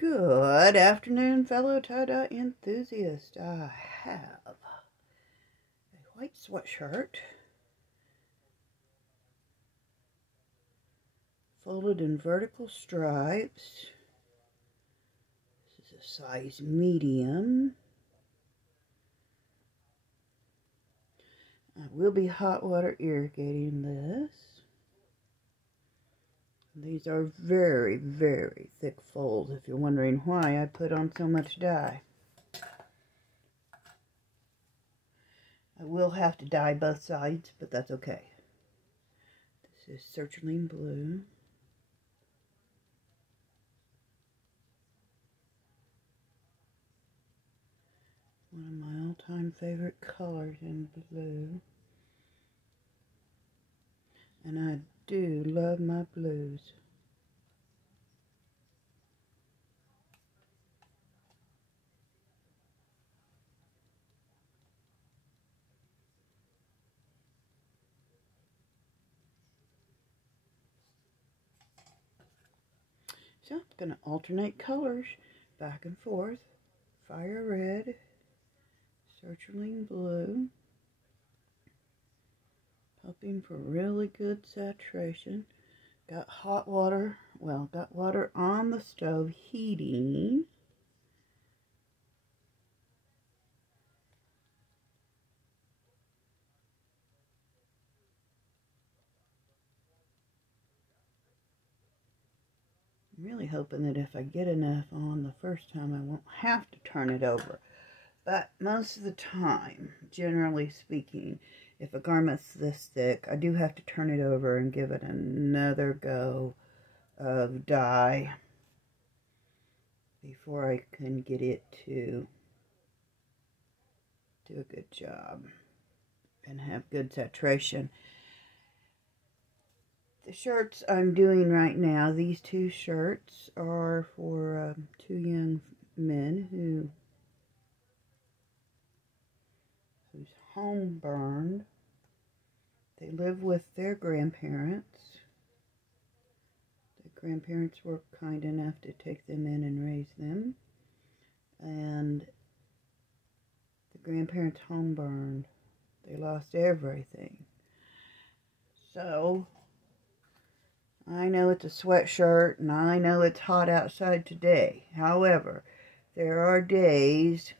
Good afternoon, fellow tie-dye enthusiasts. I have a white sweatshirt folded in vertical stripes. This is a size medium. I will be hot water irrigating this. These are very, very thick folds, if you're wondering why I put on so much dye. I will have to dye both sides, but that's okay. This is Cerulean blue. One of my all-time favorite colors in blue. And I do love my blues. So I'm going to alternate colors back and forth. Fire red, Cerulean blue. Hoping for really good saturation. Got hot water, got water on the stove heating. I'm really hoping that if I get enough on the first time, I won't have to turn it over. But most of the time, generally speaking, if a garment's this thick, I do have to turn it over and give it another go of dye before I can get it to do a good job and have good saturation. The shirts I'm doing right now, these two shirts are for two young men who's home burned. They live with their grandparents. The grandparents were kind enough to take them in and raise them. And the grandparents home burned. They lost everything. So I know it's a sweatshirt, and I know it's hot outside today. However, there are days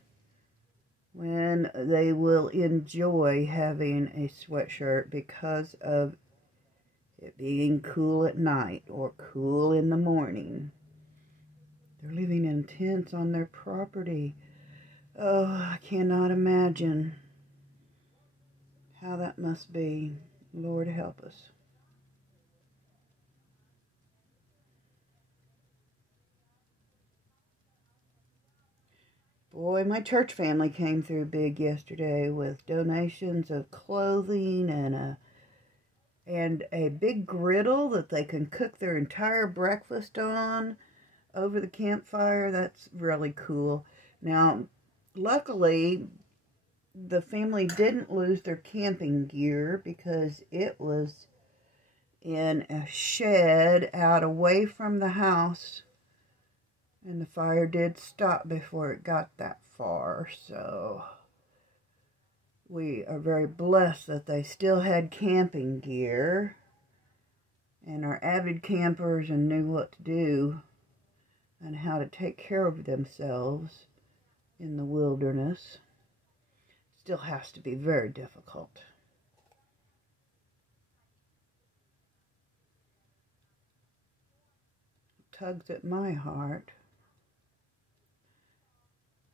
when they will enjoy having a sweatshirt because of it being cool at night or cool in the morning. They're living in tents on their property. Oh, I cannot imagine how that must be. Lord help us. Boy, my church family came through big yesterday with donations of clothing and a big griddle that they can cook their entire breakfast on over the campfire. That's really cool. Now, luckily, the family didn't lose their camping gear because it was in a shed out away from the house. And the fire did stop before it got that far, so we are very blessed that they still had camping gear and are avid campers and knew what to do and how to take care of themselves in the wilderness. Still has to be very difficult. It tugs at my heart.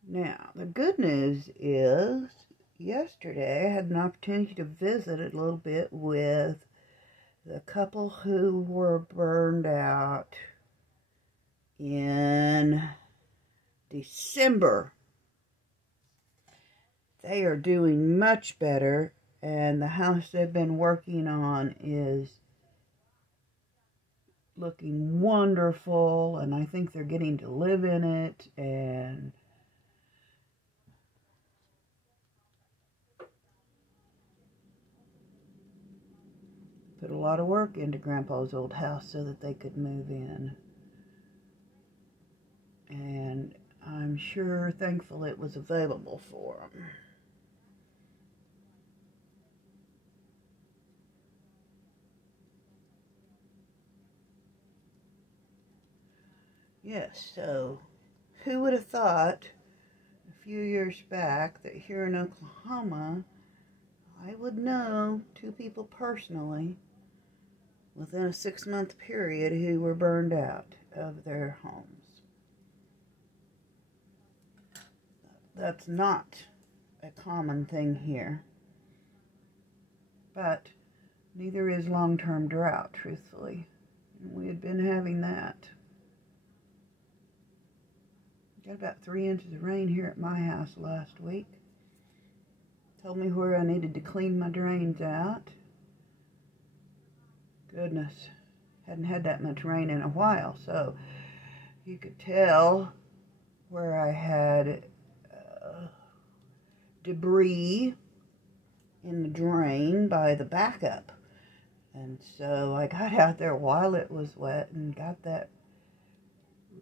Now, the good news is, yesterday I had an opportunity to visit a little bit with the couple who were burned out in December. They are doing much better, and the house they've been working on is looking wonderful, and I think they're getting to live in it, and put a lot of work into Grandpa's old house so that they could move in. I'm sure thankful it was available for them. Yes, so who would have thought a few years back that here in Oklahoma, I would know 2 people personally within a 6-month period who were burned out of their homes. That's not a common thing here, but neither is long-term drought, truthfully. We had been having that. Got about 3 inches of rain here at my house last week. Told me where I needed to clean my drains out. Goodness, hadn't had that much rain in a while, so you could tell where I had debris in the drain by the backup. And so I got out there while it was wet and got that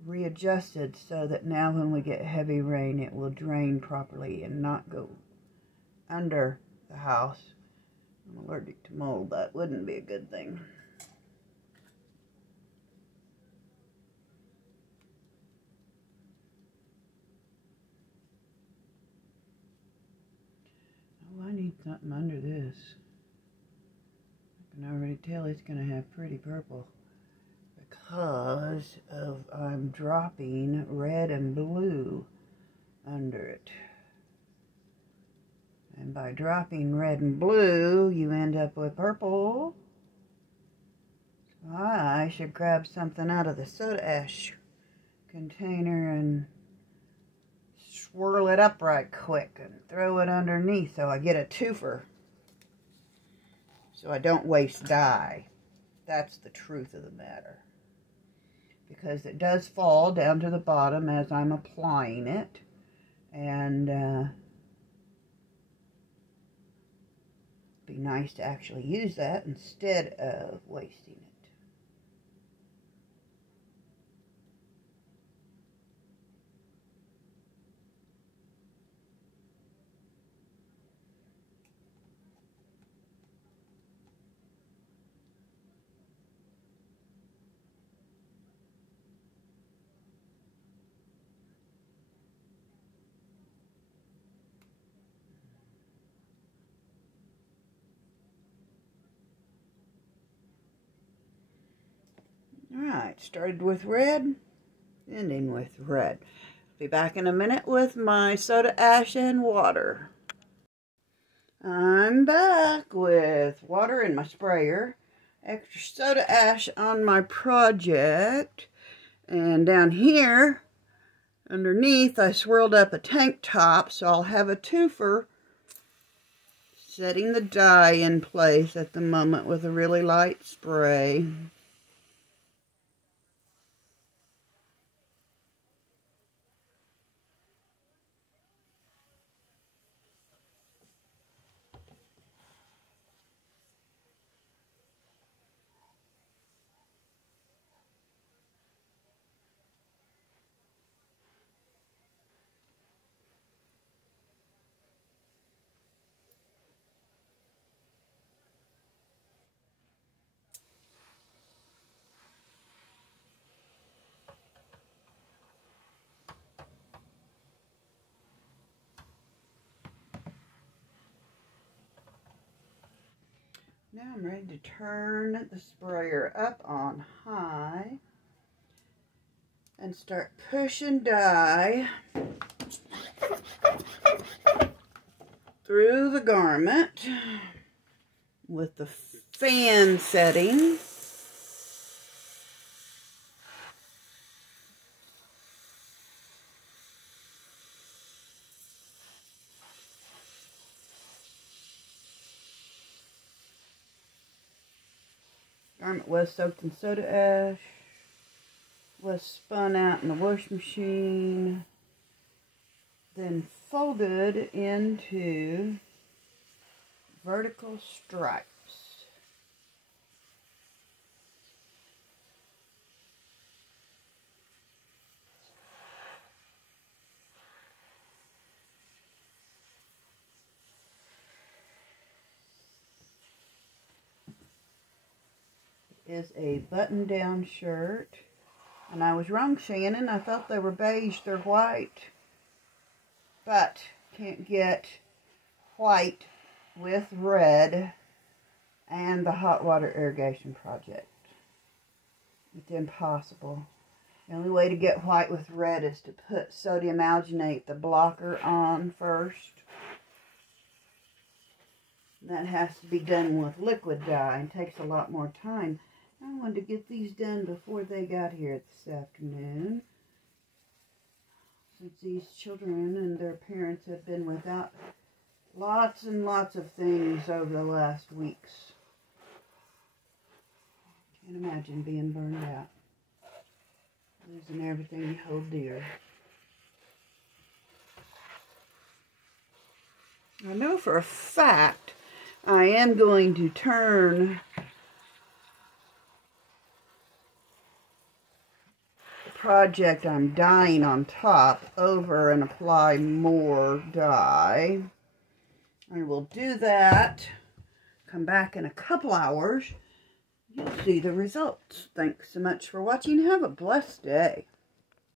readjusted so that now when we get heavy rain it will drain properly and not go under the house. I'm allergic to mold. That wouldn't be a good thing. Oh, I need something under this. I can already tell it's going to have pretty purple because of I'm dropping red and blue under it. And by dropping red and blue, you end up with purple. So I should grab something out of the soda ash container and swirl it up right quick and throw it underneath so I get a twofer. So I don't waste dye. That's the truth of the matter. Because it does fall down to the bottom as I'm applying it. And be nice to actually use that instead of wasting it. Alright, started with red, ending with red. Be back in a minute with my soda ash and water. I'm back with water in my sprayer, extra soda ash on my project, and down here underneath I swirled up a tank top so I'll have a twofer, setting the dye in place at the moment with a really light spray. Now I'm ready to turn the sprayer up on high and start pushing dye through the garment with the fan setting. Garment was soaked in soda ash, was spun out in the wash machine, then folded into vertical stripes. is a button-down shirt. And I was wrong, Shannon. I thought they were beige. They're white. But can't get white with red and the hot water irrigation project. It's impossible. The only way to get white with red is to put sodium alginate, the blocker, on first. That has to be done with liquid dye and takes a lot more time. I wanted to get these done before they got here this afternoon, since these children and their parents have been without lots and lots of things over the last weeks. Can't imagine being burned out, losing everything you hold dear. I know for a fact I am going to turn the project I'm dyeing on top over and apply more dye. I will do that, come back in a couple hours, you'll see the results. Thanks so much for watching. Have a blessed day.